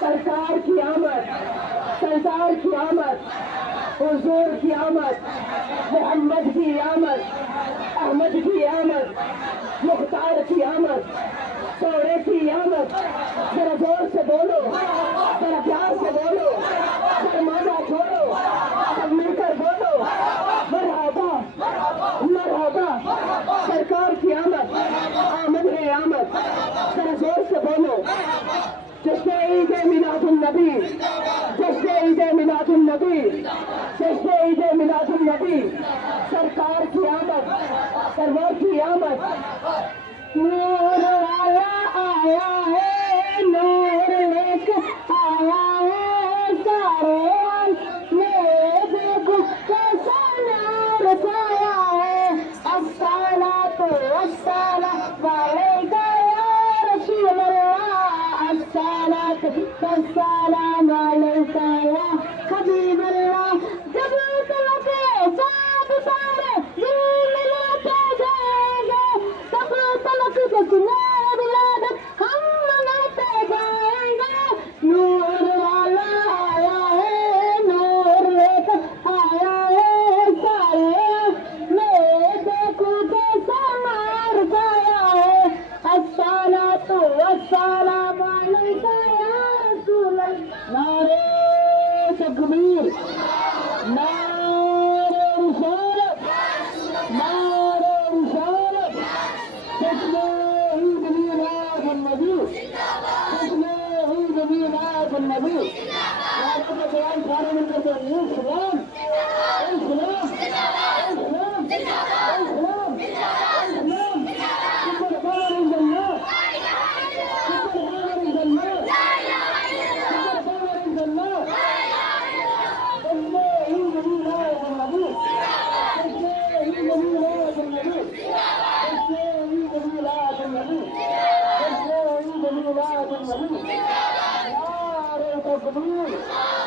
सरकार की आमद, सरदार की आमद, हुजूर की आमद, मोहम्मद की आमद, अहमद की आमद, मुख्तार की आमद, सोरे की आमद। जरा जोर से बोलो, जरा प्यार से बोलो, शर्माना छोड़ो, सब मिलकर बोलो मरहबा मरहबा। सरकार की आमद, आमद है आमद। जरा जोर से बोलो जश्न ईद मिलादुन नबी, जश्न ईद मिलादुन नबी, जश्न ईद मिलादुन नबी। सरकार की आमद, सरवर की आमद। नूर आया आया है, नूर लेकर आया है सारे मेरे देखो कैसा नूर छाया है। अस्सला तो अस्सला वालेका या रसूल अल्लाह, अस्सलाम अलैका या हबीब अल्लाह। जब तलक चाँद तारे दिल मिलाते जाएंगे, तब तलक जश्न विलादत हम मनाते जाएंगे। नूर वाला आया है, नूर लेकर आया है सारे मेरे देखो कैसा मार गया है। अस्सलातु वस्सलाम अलैका या रसूल अल्लाह। नारे तकबीर, नारे रिसालत, नारे रिसालत। जश्न ईद मिलादुन नबी, जश्न ईद मिलादुन नबी। नारे का बयान सारे मिलकर बोलिए सलाम सलाम सलाम सलाम सलाम। नारे तकबीर।